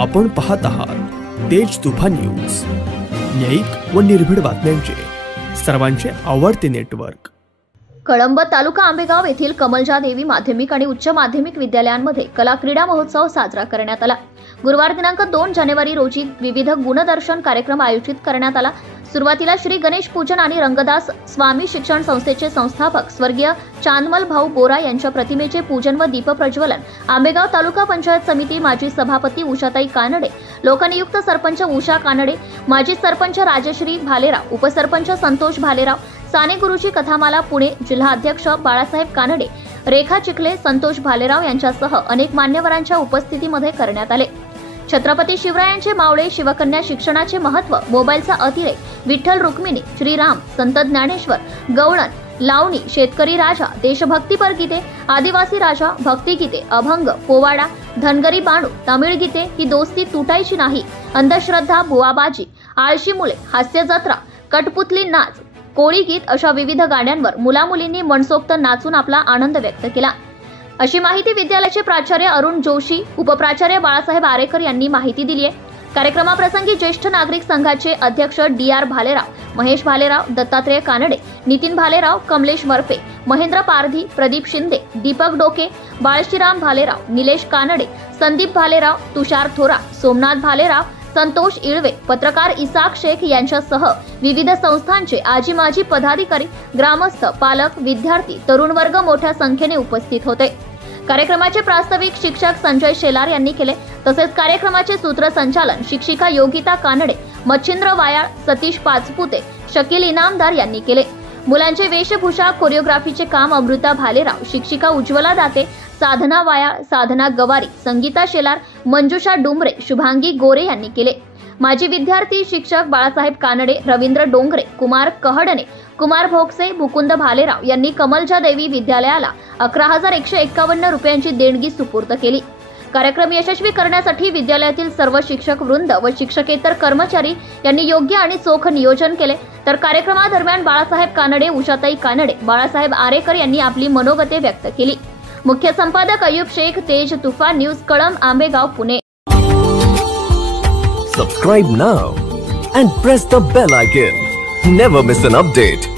आपण पाहत आहात तेज तुफान न्यूज, न्यायिक व निर्भीड बातम्यांचे सर्वांचे आवडते नेटवर्क। कळंब तालुका आंबेगाव येथील कमलजा देवी माध्यमिक आणि उच्च माध्यमिक विद्यालयांमध्ये कला क्रीडा महोत्सव साजरा करण्यात आला। गुरुवार दिनांक 2 जानेवारी रोजी विविध गुणदर्शन कार्यक्रम आयोजित करण्यात आला। सुरुवातीला श्री गणेश पूजन आणि रंगदास स्वामी शिक्षण संस्थेचे संस्थापक स्वर्गीय चांदमल भाऊ बोरा यांच्या प्रतिमेचे पूजन व दीप प्रज्वलन आंबेगाव तालुका पंचायत समिती माजी सभापती उषाताई कानडे, लोकनियुक्त सरपंच उषा कानडे, माजी सरपंच राजश्री भालेराव, उपसरपंच संतोष भालेराव, साने गुरुजी कथामाला पुणे, जिल्हा अध्यक्ष बाळासाहेब कानडे, रेखा चिखले, संतोष भालेराव यांच्यासह अनेक मान्यवरांच्या उपस्थितीमध्ये करण्यात आले। छत्रपती शिवरायांचे मावळे, शिवकन्या शिक्षणाचे महत्त्व, मोबाईलचा अतिरेक, विठ्ठल रुक्मिणी, श्रीराम, संत ज्ञानेश्वर, गवळण, लावणी, शेतकरी राजा, देशभक्तीपर गीते, आदिवासी राजा, भक्तिगीते, अभंग, पोवाडा, धनगरी बाणू, तमिळ गीते, ही दोस्ती तुटायची नाही, अंधश्रद्धा, बुवाबाजी, आळशी मुले, हास्य जत्रा, कठपुतली नाच, कोळी गीत अशा विविध गाण्यांवर मुलामुलींनी मनसोक्त नाचून आपला आनंद व्यक्त केला, अशी माहिती विद्यालयाचे प्राचार्य अरुण जोशी, उपप्राचार्य बाळासाहेब आरेकर यांनी माहिती दिली आहे। कार्यक्रमाप्रसंगी ज्येष्ठ नागरिक संघाचे अध्यक्ष DR भालेराव, महेश भालेराव, दत्तात्रेय कानडे, नितीन भालेराव, कमलेश वरपे, महेंद्र पारधी, प्रदीप शिंदे, दीपक डोके, बाळशीराम भालेराव, निलेश कानडे, संदीप भालेराव, तुषार थोरा, सोमनाथ भालेराव, संतोष इळवे, पत्रकार इसाक शेख यांच्यासह विविध संस्थांचे आजी माजी पदाधिकारी, ग्रामस्थ, पालक, विद्यार्थी, तरुण वर्ग मोठ्या संख्येने उपस्थित होते। कार्यक्रमाचे प्रास्ताविक शिक्षक संजय शेलार यांनी केले। तसेच कार्यक्रमाचे सूत्रसंचालन शिक्षिका योगिता कानडे, मच्छिंद्र वायाळ, सतीश पाचपुते, शकील इनामदार यांनी केले। मुलांचे वेशभूषा, कोरिओग्राफीचे काम अमृता भालेराव, शिक्षिका उज्ज्वला दाते, साधना वायाळ, साधना गवारी, संगीता शेलार, मंजुषा डुमरे, शुभांगी गोरे यांनी केले। माजी विद्यार्थी शिक्षक बाळासाहेब कानडे, रवींद्र डोंगरे, कुमार कहडणे, कुमार भोगसे, मुकुंद भालेराव यांनी कमलजा देवी विद्यालयाला 11,151 रुपयांची देणगी सुपूर्द केली। कार्यक्रम यशस्वी करण्यासाठी विद्यालयातील सर्व शिक्षक वृंद व शिक्षकेतर कर्मचारी यांनी योग्य आणि चोख नियोजन केले। तर कार्यक्रमादरम्यान बाळासाहेब कानडे, उषाताई कानडे, बाळासाहेब आरेकर यांनी आपली मनोगते व्यक्त केली। मुख्य संपादक अयूब शेख, तेज तुफान news, Kalamb, Ambegaon, Pune. Subscribe now and press the bell icon. Never miss an update.